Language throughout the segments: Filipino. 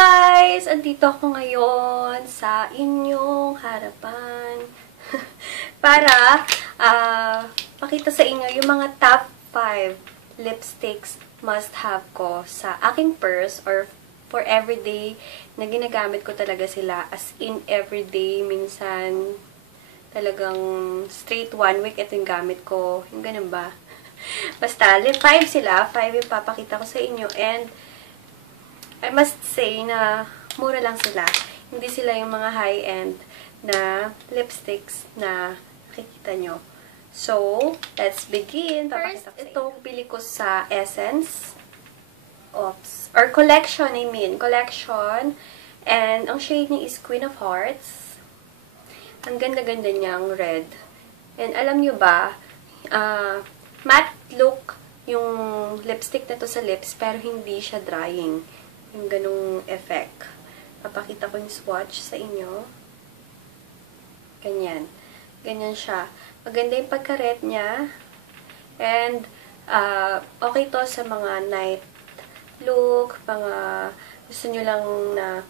guys! Andito ako ngayon sa inyong harapan para pakita sa inyo yung mga top 5 lipsticks must-have ko sa aking purse or for everyday na ginagamit ko talaga sila as in everyday. Minsan talagang straight 1 week ito yung gamit ko. Yung ganun ba? Basta, 5 sila. 5 yung papakita ko sa inyo and I must say na mura lang sila. Hindi sila yung mga high-end na lipsticks na nakikita nyo. So, let's begin. First, ito bili ko sa Essence. Oops. Or collection, I mean. Collection. And ang shade niya is Queen of Hearts. Ang ganda-ganda niyang red. And alam nyo ba, matte look yung lipstick na to sa lips, pero hindi siya drying. Yung ganung effect. Papakita ko yung swatch sa inyo. Ganyan. Ganyan siya. Maganda yung pagka-red niya. And, okay to sa mga night look, mga gusto nyo lang na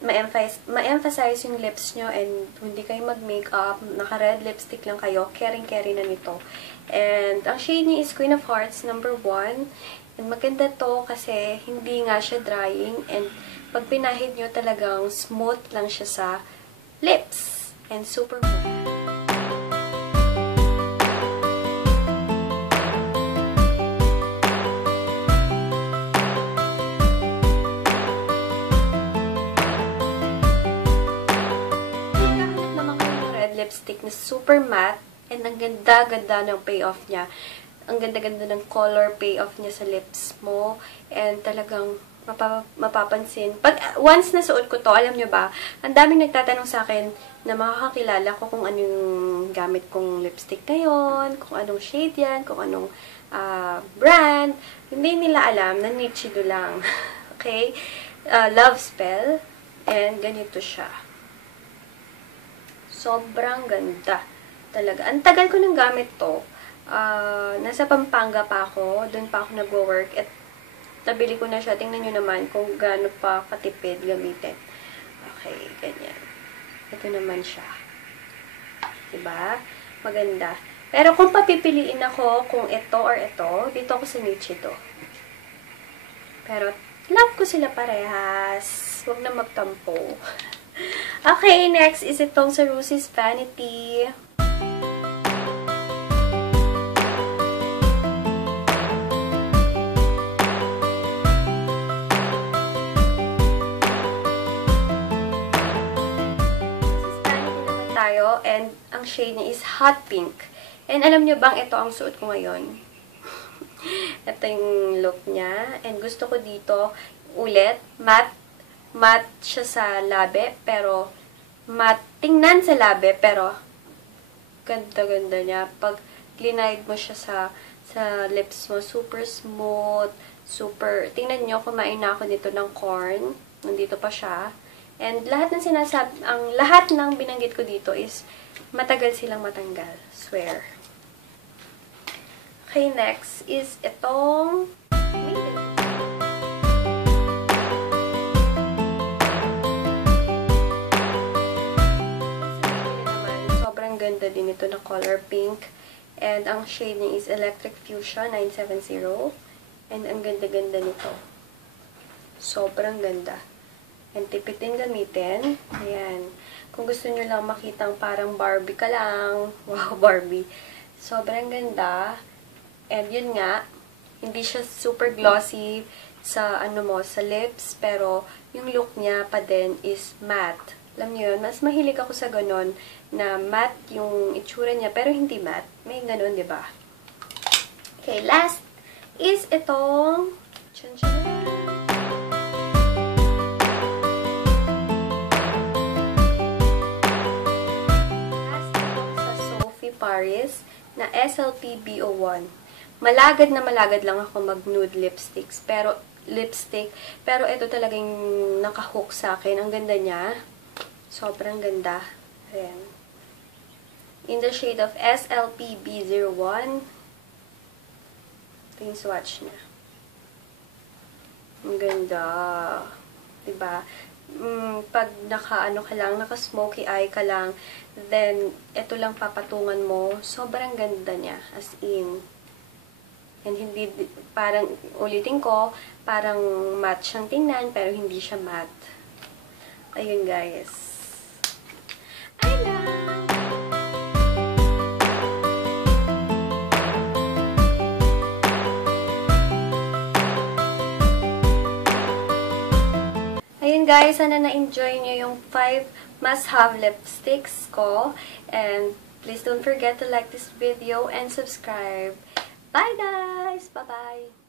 ma-emphasize yung lips nyo and hindi kayo mag-makeup, naka-red lipstick lang kayo, caring-carry na nito. And, ang shade niya is Queen of Hearts, number 1. And maganda to kasi hindi nga siya drying and pag pinahid nyo talagang smooth lang siya sa lips. And super good. Nagkahanap naman ko ng red lipstick na super matte and ang ganda-ganda ng payoff niya. Ang ganda-ganda ng color payoff niya sa lips mo. And talagang mapapansin. Once nasuot ko to, alam nyo ba, ang daming nagtatanong sa akin na makakakilala ko kung anong gamit kong lipstick ngayon, kung anong shade yan, kung anong brand. Hindi nila alam na Nichido lang. Okay? Love Spell. And ganito siya. Sobrang ganda. Talaga. Ang tagal ko nang gamit to. Nasa Pampanga pa ako. Doon pa ako nag-work. At nabili ko na siya. Tingnan nyo naman kung gaano pa katipid gamitin. Okay, ganyan. Ito naman siya. Diba? Maganda. Pero kung papipiliin ako kung ito or ito, dito ako sa Nichido. Pero love ko sila parehas. Huwag na magtampo. Okay, next is itong sa Roosie's Vanity. And ang shade niya is Hot Pink. And alam niyo bang ito ang suot ko ngayon? Ito yung look niya. And gusto ko dito, ulit, matte. Matte siya sa labi, pero matte tingnan sa labi, pero ganda-ganda niya. Pag glide mo siya sa lips mo, super smooth, super, tingnan niyo, kumain na ako dito ng corn. Nandito pa siya. And lahat ng lahat ng binanggit ko dito is matagal silang matanggal. Swear. Okay, next is itong sobrang ganda din ito na color pink. And ang shade niya is Electric Fuchsia 970. And ang ganda-ganda nito. Sobrang ganda. And tipid din gamitin. Ayan. Kung gusto nyo lang makitang parang Barbie ka lang. Wow, Barbie. Sobrang ganda. And yun nga, hindi siya super glossy sa sa lips. Pero yung look niya pa din is matte. Alam niyo yun, mas mahilig ako sa ganon na matte yung itsura niya. Pero hindi matte. May ganon, diba? Okay, last is itong Paris na SLP BO1. Malagad na malagad lang ako mag-nude lipsticks. Pero ito talagang nakahook sa akin. Ang ganda niya. Sobrang ganda. Ayan. In the shade of SLP B01. Ito yung swatch niya. Ang ganda. 'Diba? Pag naka-ano ka lang, naka-smoky eye ka lang, then, ito lang papatungan mo, sobrang ganda niya, as in. And hindi, parang, ulitin ko, parang matte siyang tingnan, pero hindi siya matte. Ayun, guys. I love! Ayun guys, sana na-enjoy nyo yung 5 must-have lipsticks ko. And please don't forget to like this video and subscribe. Bye guys! Bye-bye!